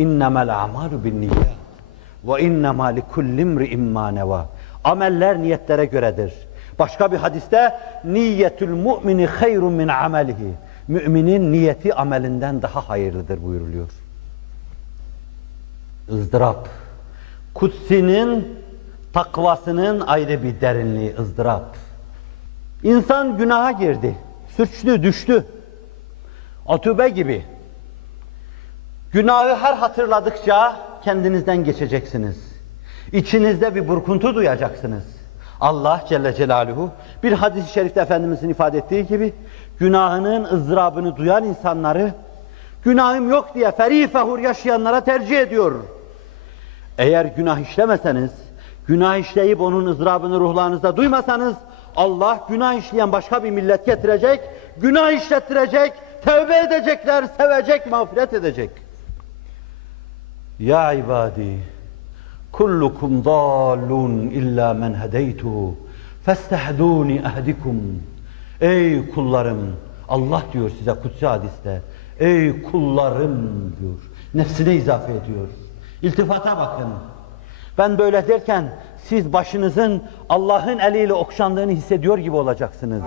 İnnemel a'malu binniyat ve innema likulli imri'in ma neva. Ameller niyetlere göredir. Başka bir hadiste niyetül mu'mini hayrun min amelihi. Müminin niyeti amelinden daha hayırlıdır buyuruluyor. ızdırap. Kutsinin, takvasının ayrı bir derinliği, ızdırap. İnsan günaha girdi, suçlu, düştü. Atübe gibi. Günahı her hatırladıkça kendinizden geçeceksiniz. İçinizde bir burkuntu duyacaksınız. Allah Celle Celaluhu bir hadis-i şerifte Efendimizin ifade ettiği gibi günahının ızdırabını duyan insanları günahım yok diye ferih fehur yaşayanlara tercih ediyor. Eğer günah işlemeseniz, günah işleyip onun ızdırabını ruhlarınızda duymasanız Allah günah işleyen başka bir millet getirecek, günah işlettirecek, tevbe edecekler, sevecek, mağfiret edecek. Ya ibadi, kullukum dallun illa men hedeytuhu festehduni ehdikum. Ey kullarım, Allah diyor size kutsi hadiste, ey kullarım diyor, nefsine izafe ediyor. İltifata bakın. Ben böyle derken siz başınızın Allah'ın eliyle okşandığını hissediyor gibi olacaksınız.